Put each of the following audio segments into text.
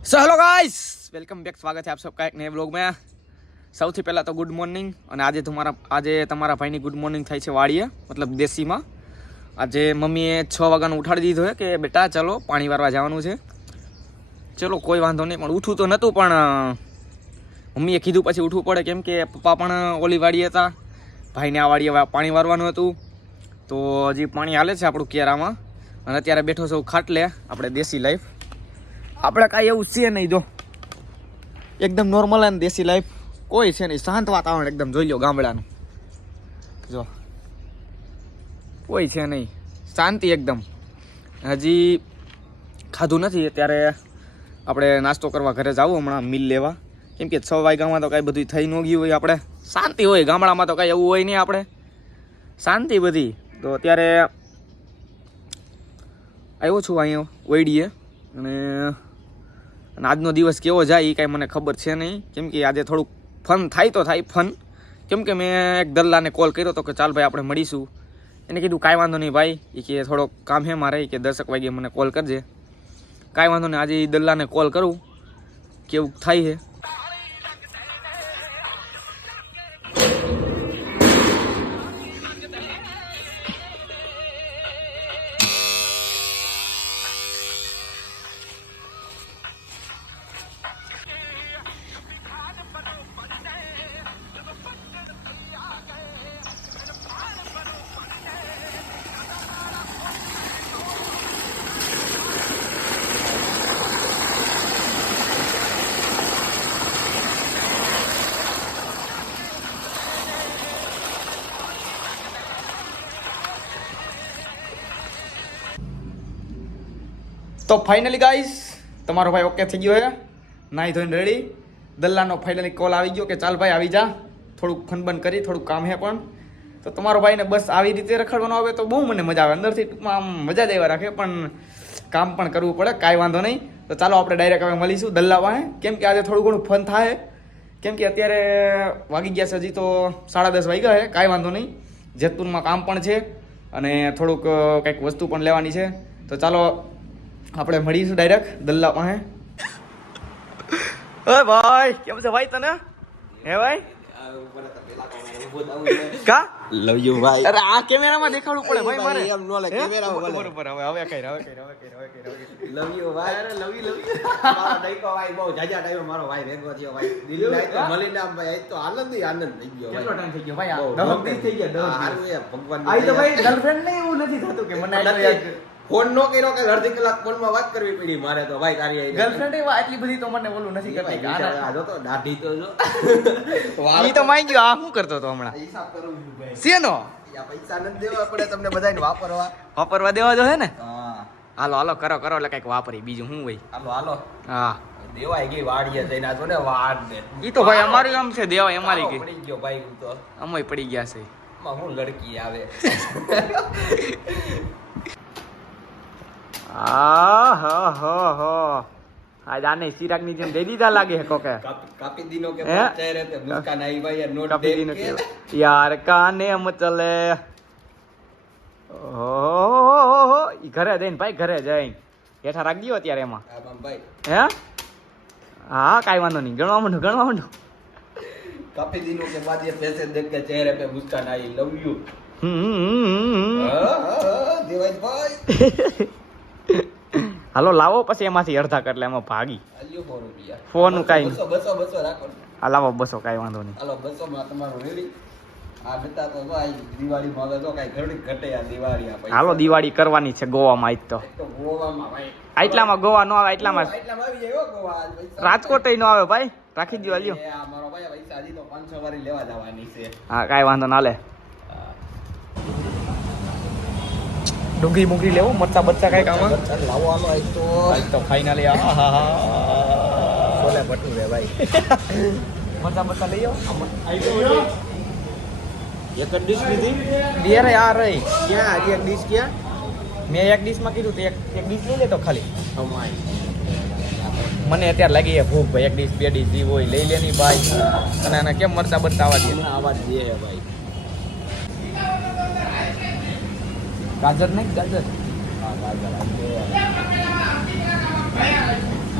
So hello guys, welcome back. સ્વાગત છે આપ સબકા એક નए વ્લોગ में. સૌથી પહેલાં તો ગુડ મોર્નિંગ. અને આજે તમારા ભાઈની ગુડ મોર્નિંગ થાય છે વાડીએ, મતલબ દેશીમાં. આજે મમ્મીએ 6 વાગ્યાનું ઉઠાડી દીધો છે કે બેટા ચલો પાણી વારવા જવાનું છે. ચલો કોઈ વાંધો નહીં, પણ ઉઠવું તો નહોતું, પણ મમ્મીએ કીધું પછી ઉઠવું પડે, કેમ કે પપ્પા પણ ઓલી વાડીએ હતા, ભાઈને આ વાડીએ પાણી વારવાનું હતું. તો હજી પાણી હાલે છે આપણું કેરામાં. અને અત્યારે બેઠો છું ખાટલે, આપણે દેશી લાઈફ. આપણે કાંઈ એવું છે નહીં, જો એકદમ નોર્મલ અને દેશી લાઈફ કોઈ છે નહીં. શાંત વાતાવરણ એકદમ, જોઈ લો ગામડાનું. જો કોઈ છે નહીં, શાંતિ એકદમ. હજી ખાધું નથી, અત્યારે આપણે નાસ્તો કરવા ઘરે જવું હમણાં મિલ લેવા, કેમ કે 6 વાગ્યામાં તો કાંઈ બધું થઈ ન ગયું હોય. આપણે શાંતિ હોય ગામડામાં, તો કાંઈ એવું હોય નહીં, આપણે શાંતિ બધી. તો અત્યારે આવ્યો છું અહીંયા ઓઈડીએ, અને આજનો દિવસ કેવો જાય એ કાંઈ મને ખબર છે નહીં, કેમ કે આજે થોડુંક ફન થાય તો થાય ફન. કેમ કે મેં એક દલ્લાને કોલ કર્યો હતો કે ચાલ ભાઈ આપણે મળીશું. એને કીધું કાંઈ વાંધો નહીં ભાઈ, એ કે થોડોક કામ છે મારે, કે 10 વાગે મને કોલ કરજે. કાંઈ વાંધો નહીં, આજે એ દલ્લાને કોલ કરું કેવું થાય છે. તો ફાઇનલી ગાઈસ, તમારો ભાઈ ઓકે થઈ ગયો છે, નાહી ધોઈને રેડી. દલ્લાનો ફાઇનલી કોલ આવી ગયો કે ચાલ ભાઈ આવી જા, થોડુંક ફન બન કરી, થોડુંક કામ હે. પણ તો તમારો ભાઈને બસ આવી રીતે રખડવાનો આવે તો બહુ મને મજા આવે, અંદરથી ટૂંકમાં આમ મજા જ આવ્યા રાખે, પણ કામ પણ કરવું પડે, કાંઈ વાંધો નહીં. તો ચાલો આપણે ડાયરેક્ટ હવે મળીશું દલ્લા પાસે, કેમ કે આજે થોડું ઘણું ફન થાય, કેમ કે અત્યારે વાગી ગયા છે હજી તો 10:30 વાગ્યા છે. કાંઈ વાંધો નહીં, જેતપુરમાં કામ પણ છે અને થોડુંક કંઈક વસ્તુ પણ લેવાની છે. તો ચાલો આપણે મળીશું ડાયરેક્ટ દલ્લા પાસે. ઓય ભાઈ, કેમ છે ભાઈ તને? હે ભાઈ કા લવ યુ ભાઈ. અરે આ કેમેરામાં દેખાડવું પડે ભાઈ મારે. એમ નો લે કેમેરામાં બોલે. બરોબર, હવે કઈ લવ યુ ભાઈ. અરે લવ યુ મારો દઈકો ભાઈ બહુ જાજા ટાઈમે મારો ભાઈ ભેગો થયો ભાઈ. દિલ્હી લાઈ તો મળીને આમ ભાઈ આજ તો આનંદ થઈ ગયો કેટલો ભાઈ. ટાઈમ થઈ ગયો ભાઈ? બહુ 10 દિવસ થઈ ગયા. 10 હારું એ ભગવાન આ તો ભાઈ ગર્લફ્રેન્ડ ને એવું નથી થતું કે મને આટલો યાદ. ફોન નો કર્યો કે અડધી કલાક ફોનમાં વાત કરવી પડી મારે તો ભાઈ તારી આઈ ગર્લફ્રેન્ડ એવા આટલી બધી તો મને ઓલું નથી કરતી કે આના આ જો તો દાઢી તો જો ઈ તો માંગ ગયો. આ શું કરતો તો હમણાં? હિસાબ કરું છું ભાઈ. શેનો આ પૈસા નથી દેવા પડે તમને બધાને વાપરવા. વાપરવા દેવા જો હે ને? હા હાલો હાલો કરો એટલે કઈક વાપરી, બીજું શું હોય. હાલો હાલો હા દેવાય ગઈ વાડીએ જઈને આ જો ને વાડ ને ઈ તો ભાઈ અમારી આમ છે, દેવાય અમારી ગઈ. પડી ગયો ભાઈ હું તો અમય પડી ગયા છે. માં હું લડકી આવે. આજ આને ચિરાગની જેમ દઈ દીધા લાગે હે કોકે. કાપી દીનો કે હે? ચહેરે पे मुस्कान आई भाई यार नोट કાપી देख દીનો के કે યાર કાને મચલે. ઓહો ઈ ઘરે જઈને ભાઈ, ઘરે જઈને હેઠા રાખી દયો અત્યારે એમાં. હા ભાઈ હે હા કાંઈ વાંધો નહીં, ગણવા માંડો. कापी दिनों के बाद ये पैसे देख के चेहरे पे मुस्कान आई लव यू. देवाज भाई હાલો લાવો, પછી એમાંથી અડધા કર લે, એમાં ભાગી. આલ્યો 100 રૂપિયા. ફોન કાંઈ 200 રાખો. આ લાવો 200, કાંઈ વાંધો નહીં. હાલો 200 માં તમારું રેડી. આ બેટા તો ભાઈ દિવાળી માં તો કાઈ ઘણી ઘટે આ દિવાળી આ પૈસા. હાલો દિવાળી કરવાની છે ગોવામાં આજ તો. તો ગોવામાં ભાઈ આટલામાં ગોવા નો આવે, આટલામાં આટલામાં આવી જાય હો ગોવા આજ પૈસા. રાજકોટ નો આવે ભાઈ, રાખી દો આલ્યો. એ આ મારો ભાઈ પૈસા હજી તો 500 વાળી લેવા જવાની છે. હા કાંઈ વાંધો ના લે. ડુંગળી મુંગળી લેવો, મરચા બચ્ચા કઈ કામ લાવો હાલો આજ તો ફાઇનલી છોલે ભટુરે ભાઈ. મરચા બચ્ચા લઈ આવો. એક જ ડીશ લીધી બે રે યાર રે, ક્યાં હજી એક ડીશ ક્યાં મેં એક ડીશમાં કીધું તો એક ડીશ લઈ લેતો ખાલી. અમાય મને અત્યારે લાગી છે ભૂખ ભાઈ, એક ડીશ 2 ડીશ જી હોય લઈ લેની ભાઈ. અને આને કેમ મરચા બચ્ચા આવવા દે? હમણાં આવાજ દે હે ભાઈ. ગાજર નહીં, ગાજર. હા ગાજર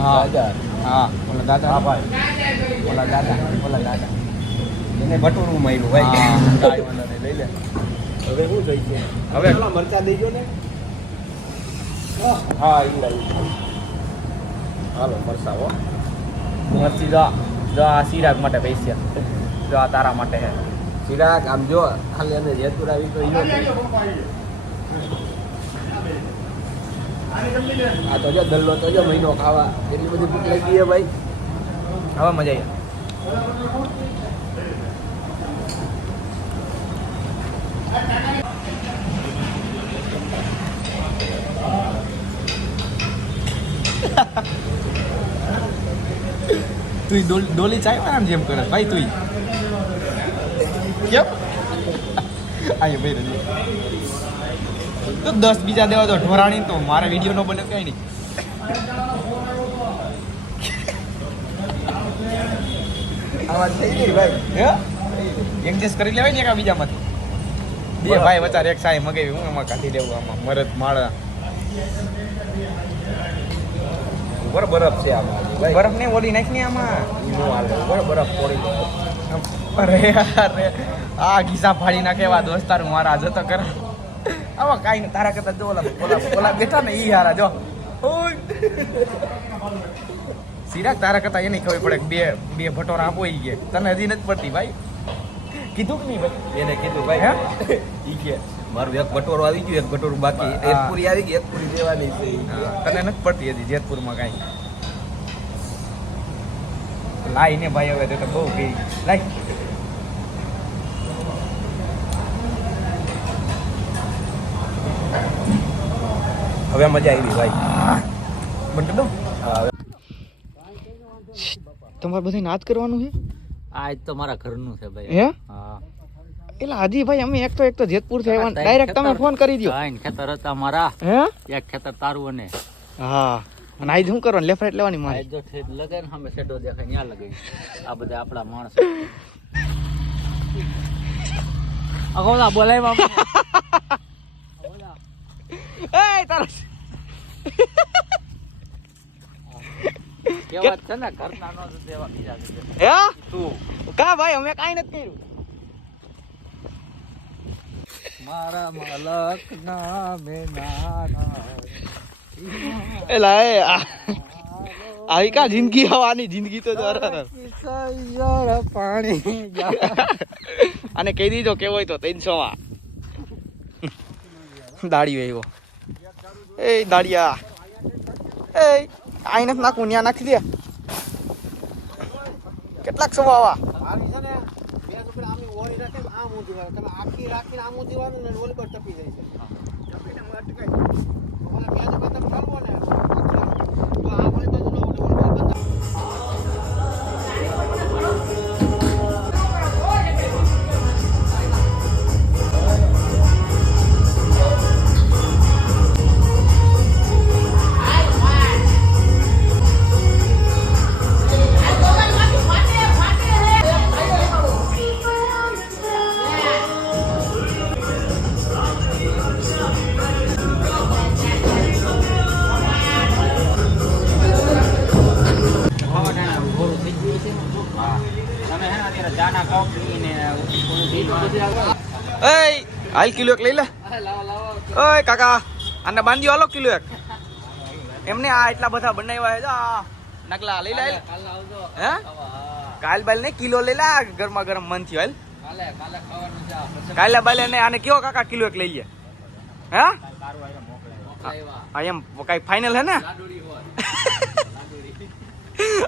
હા ગાજર હા ઓલા દાદા હા ભાઈ ઓલા દાદા એને ભટુરું માર્યું ભાઈ હા કાંઈ વાંધો નહીં લઈ લે હવે શું જોઈ છે હવે પેલા મરચા દેજો ને હા ઈલા હાલો મરચા હો મરચી જો આ સિરાગ માટે પૈસા જો આ તારા માટે હે ચિરાગ આમ જો ખાલી અને જેતપુર આવી તો ઈનો આ તો જો દલ્લો તો જો મહિનો ખાવા એટલી બધી ભૂખ લાગી છે ભાઈ હવે મજા આવી તું ડોલી ચાય વાળા જેમ કરે ભાઈ તું કેમ આયો ભાઈ રજી તો 10 બીજા દેવા તો ઢોરાણી તો મારે વિડીયો નો બને કઈ નહીં આવાજ થઈ ગઈ ભાઈ હે એડજસ્ટ કરી લેવાય ને એકા બીજામાંથી બે ભાઈ વચાર એક સાય મગાવી હું એમાં કાઢી લેવું આમાં મરદ માળા બરફ છે આમાં ભાઈ બરફ ને ઓલી નાખ ને આમાં ઈનો હાલે બરફ પોડી દો અરે યાર આ ગીસા ફાડી નાખે એવા દોસ્તાર મારા જતો કરે આવા કાઈ ને તારા કરતા જો ઓલા બેઠા ને ઈ હારા જો ઓય સિરાગ તારા કરતા એને ખબર પડે કે બે ભટોરા આપો ઈ કે તને હજી નથી પડતી ભાઈ કીધું કે નહીં ભાઈ એને કીધું ભાઈ હે ઈ કે મારું એક ભટોરો આવી ગયું એક ભટોરું બાકી હા. એક પૂરી આવી ગઈ એક પૂરી દેવાની છે ઈ કે. તને નથી પડતી હજી જેતપુરમાં કાંઈ લાઈ ને ભાઈ હવે તો બહુ ગઈ લાઈ હવે મજા આવી ભાઈ બંધ દો હા, હવે તમારે બધાને નાદ કરવાનું છે આજ તો મારા ઘરનું છે ભાઈ હે હા એટલે હાજી ભાઈ અમે એક તો જેતપુર થી આવ્યા ડાયરેક્ટ તમે ફોન કરી દો કાંઈ ને ખેતર હતા મારા હે એક ખેતર તારું અને હા અને આજ શું કરવાનું લેફ્ટ રાઈટ લેવાની આજ મારી જો ઠેઠ લગે ને સામે શેડો દેખાય ત્યાં લગાવી આ બધા આપણા માણસ અગોલા બોલાય એ તારા કેવા છે ને ઘરના નો દેવા બીજા છે હે તું કા ભાઈ અમે કાઈ નથી કર્યું મારા મલક નામે નાના એલા એ આવી કા જિંદગી હવાની જિંદગી તો જરા પાણી અને કહી દીજો કેવો હોય તો 300 માં દાડી વેવો એ દાડિયા એ આઈ નથી નાખું ન્યા નાખી દે કેટલાક સવા આવા આવી છે ને બે ટુકડા આમી ઓરી રાખે ને આમ ઊંધી રાખે તમે આખી રાખીને આમ ઊંધી વાનું ને ઓલી પર ટપી જાય છે ટપીને હું અટકાઈ ઓલા બે ટુકડા તમે ઠરવો ને તો આ ઓલી બાજુ નો ઓલી બાજુ બંધ એય હાલ કિલો એક લઈ લે ઓય કાકા આને બાંધ્યો હાલો કિલો એક એમને આ એટલા બધા બનાવ્યા છે આ નકલા લઈ લે હે કાલ બાલ ને કિલો લઈ લે આ ગરમા ગરમ મન થયો હાલ કાલે બાલે ને આને કયો કાકા કિલો એક લઈ લે હે આ એમ કઈ ફાઇનલ હે ને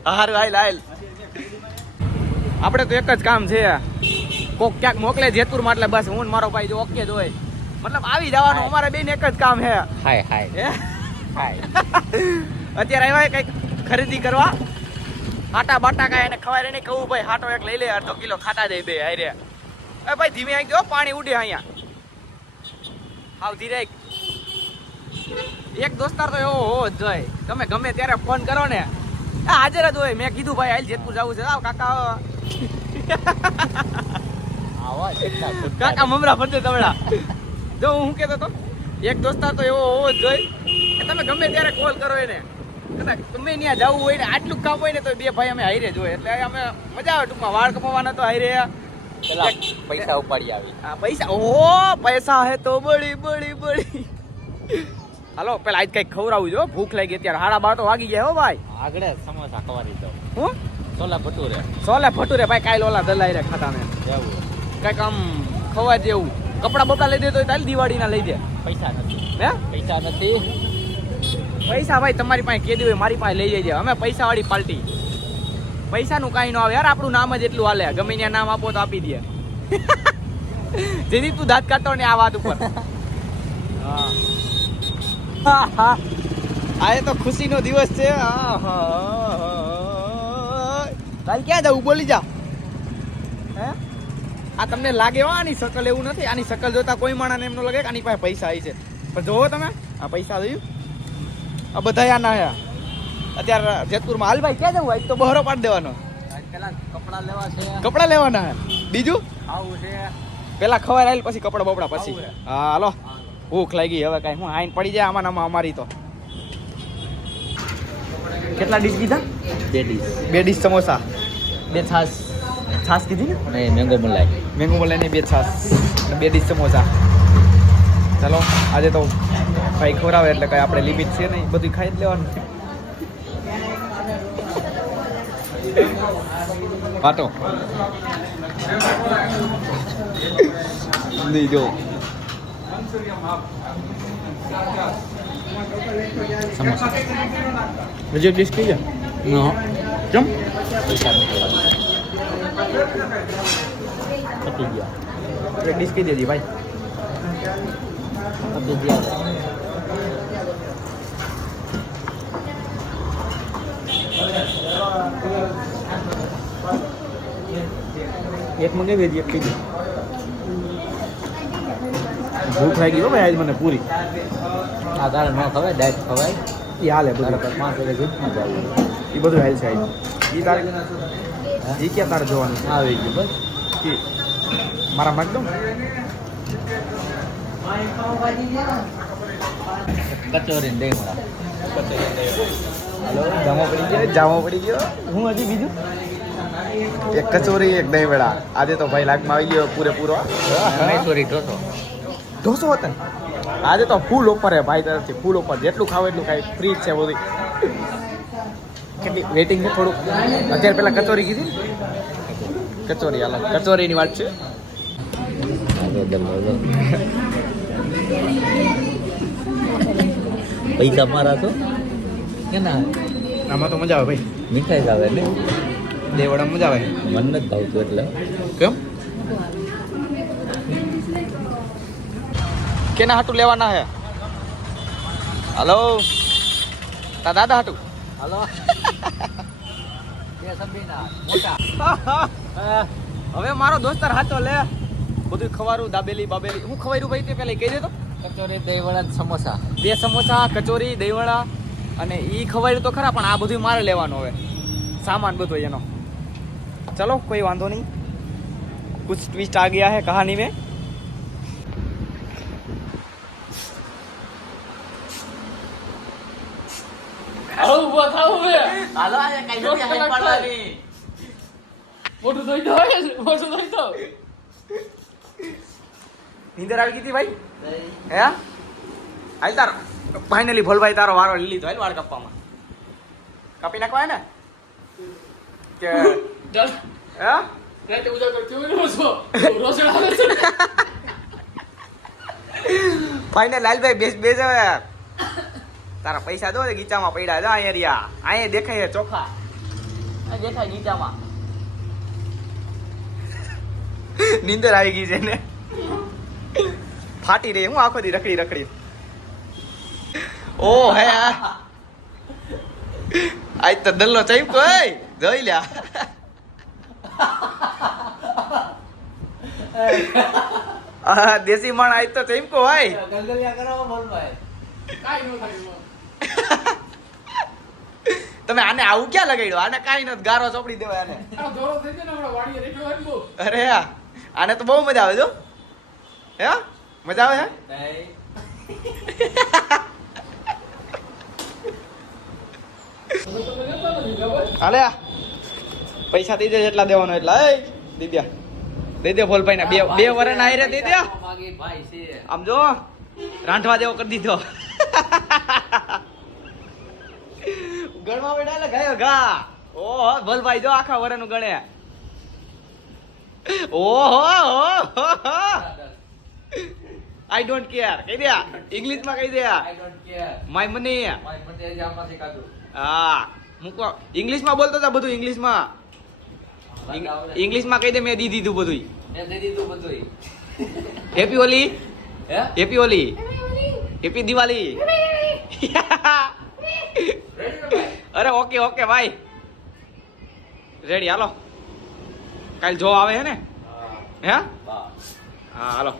હારું હાલ હાલ આપણે તો એક જ કામ છે કોક ક્યાંક મોકલે જેતપુરમાં એટલે બસ હું ને મારો ભાઈ જો ઓકે જ હોય મતલબ આવી જવાનું અમારે બેન એક જ કામ છે હાય હાય હાય અત્યારે આવ્યા કઈક ખરીદી કરવા આટા બાટા કાંઈ એને ખવાય નહીં કહું ભાઈ હાટો એક લઈ લે અડધો કિલો ખાતા જાય બે હારે એ ભાઈ ધીમે આવી ગયો પાણી ઉડે અહીંયા હાવ ધીરે એક દોસ્તાર તો એવો હોવો જ જોઈએ તમે ગમે ત્યારે ફોન કરો ને હાજર જ હોય મેં કીધું ભાઈ હાલ જેતપુર જવું છે આવ કાકા કાકા મમરા ફરતે તવડા જો હું કહેતો તો એક દોસ્તાર તો એવો હોવો જ જોઈએ કે તમે ગમે ત્યારે કોલ કરો એને કદાચ તમે ત્યાં જવું હોય ને આટલું કામ હોય ને તો બે ભાઈ અમે હાઈરે જોઈએ એટલે અમે મજા આવે ટૂંકમાં વાળ કપાવવાના તો હાઈરે પેલા પૈસા ઉપાડી આવી આ પૈસા પૈસા હે તો બળી બળી બળી હાલો પેલા આજ કઈક ખવડાવું જો ભૂખ લાગી અત્યારે 12:30 વાગી ગયા હો ભાઈ આગળ સમોસા ખવારી દો હું છોલા ભટુરે સોલે ભટુરે ભાઈ કાલ ઓલા દલાઈ રે ખાતા મેં જવું કઈક આમ ખવા જેવું કપડા બપડા લઈ દે તો તાલ દિવાળીના લઈ દે પૈસા નથી હે પૈસા નથી પૈસા ભાઈ તમારી પાસે કેદી હોય મારી પાસે લઈ જઈએ અમે પૈસા વાળી પાર્ટી પૈસાનું કાંઈ ન આવે યાર આપણું નામ જ એટલું હાલે ગમે ત્યાં નામ આપો તો આપી દે જેથી તું દાંત કાઢતો ને આ વાત ઉપર હા આજે તો ખુશીનો દિવસ છે કાલ ક્યાં જવું બોલી જા હે આ તમને લાગે હો આની શકલ એવું નથી આની શકલ જોતા કોઈ માણસને એમ ન લાગે કે આની પાસે પૈસા આવી છે પણ જોવો તમે આ પૈસા જોયું આ બધા આના હે અત્યારે જેતપુરમાં હાલ ભાઈ ક્યાં જવું આજ તો બહરો પાડી દેવાનો પેલા કપડા લેવા છે કપડા લેવાના હે બીજું આવું છે પેલા ખવાય આવેલ પછી કપડા બપડા પછી આવું હે. હા હાલો ભૂખ લાગી હવે કાંઈ હું આઈને પડી જાય આમાં અમારી તો કેટલા ડીશ કીધા 2 ડીશ 2 ડીશ સમોસા 2 છાશ છાશ કીધી ને અને મેંગો મલાઈ મેંગો મલાઈને 2 છાશ અને 2 ડીશ સમોસા ચાલો આજે તો ભાઈ ખવડાવે એટલે કઈ આપણે લિમિટ છે નહીં બધું ખાઈ જ લેવાનું વાટો નહીં જો સમોસા હજી ડીશ કઈ છે નો કેમ પૈસા નથી પતી ગયા એક ડીશ કઈ દેજી ભાઈ પતી ગયા એક મંગાવી દેજી એક કઈ દે ભૂખ લાગી હો ભાઈ આજ મને પૂરી આ તારે ન ખવાય ડાયટ ખવાય એ હાલે બધું તારે 5 વાગે જૂથમાં જવું એ બધું હાલ છે આજ એ તારે એ ક્યાં તારે જોવાનું આવી ગયું બસ છે મારા માગ દઉં કચોરી દહીં મળા હાલો જામો પડી ગયો હું હજી બીજું એક કચોરી એક દહીં વડા આજે તો ભાઈ લાગમાં આવી ગયો પૂરેપૂરો કચોરી ઢોસો ઢોસો હતો ને આજે તો ફૂલ ઓફર હે ભાઈ તરફથી ફૂલ ઓફર જેટલું ખાવ એટલું ખાય ફ્રી છે બધું કેટલી વેઇટિંગ છે થોડુંક અત્યારે પેલા કચોરી કીધી ને કચોરી હાલો કચોરીની વાત છે પૈસા મારા તો કે ના આમાં તો મજા આવે ભાઈ મીઠાઈ જ આવે ને દેવડા મજા આવે મન નથી ભાવતું એટલે કેમ કેના હાટું લેવાના હે હાલો તા દાદા હાટું હાલો બે સબીના મોટા હવે મારો દોસ્તાર હાચો લે બધું ખવારું દાબેલી બાબેલી હું ખવાયું ભાઈ તે પેલા કહી દેતો કચોરી દહીં વડા ને સમોસા 2 સમોસા કચોરી દહીંવડા અને ઈ ખવાયું તો ખરા પણ આ બધું મારે લેવાનું હવે સામાન બધો એનો ચલો કોઈ વાંધો નહીં कुछ ट्विस्ट आ गया है कहानी में હાલો આ કઈ નથી હાઈ પાડવાની મોટું ધોઈ દો નીંદર આવી ગઈ હતી ભાઈ હે હાલ તારો ફાઇનલી ભોલભાઈ તારો વારો લીધો હાલ વાળ કાપવામાં કાપી નાખવા ને કે હે ફાઇનલ લાલભાઈ બેસ હવે તારા પૈસા દો ગીચામાં પડ્યા જો અહીંયા રહ્યા અહીંયા દેખાય છે ચોખા આ દેખાય નીચામાં નીંદર આવી ગઈ છે ને ફાટી રહી હું આખો દી રખડી ઓ હે આજ તો દલ્લો ચઈપકો એ જોઈ લ્યા દેશી માણ આજ તો ચઈપકો ભાઈ ગલગલિયા કરાવો બોલભાઈ તમે આને આવું ક્યાં લગાડ્યું આને કાઈ નથી ગારો ચોપડી દેવાય આને અરે હા આને તો બહુ મજા આવે જો હે મજા આવે હે હાલે આ. પૈસા દઈ દે જેટલા દેવાનો એટલા એ દીદ્યા દઈ દે ભોલભાઈ ને બે વરે ના આયરે દઈ દે માગી ભાઈ છે આમ જો રાંઠવા જેવો કરી દીધો ગણવા બેઠા એટલે ગાયો ગા ઓહો ભોલભાઈ જો આખા વરેનું ગણે ઓહો આઈ ડોન્ટ કેર કહી દે ઇંગ્લિશ માં કહી દે I don't care my money મારી મને એ આમાંથી કાઢું હા મૂકો ઇંગ્લિશ માં બોલતો હતા બધું ઇંગ્લિશ માં ઇંગ્લિશ માં કહી દે મેં દી દીધું બધું મેં દઈ દીધું બધુંય હેપી હોલી હે happy Holi happy Diwali ready ને ભાઈ અરે ઓકે ઓકે ભાઈ રેડી હાલો કાલ જો આવે હે ને હા હે બા હા હાલો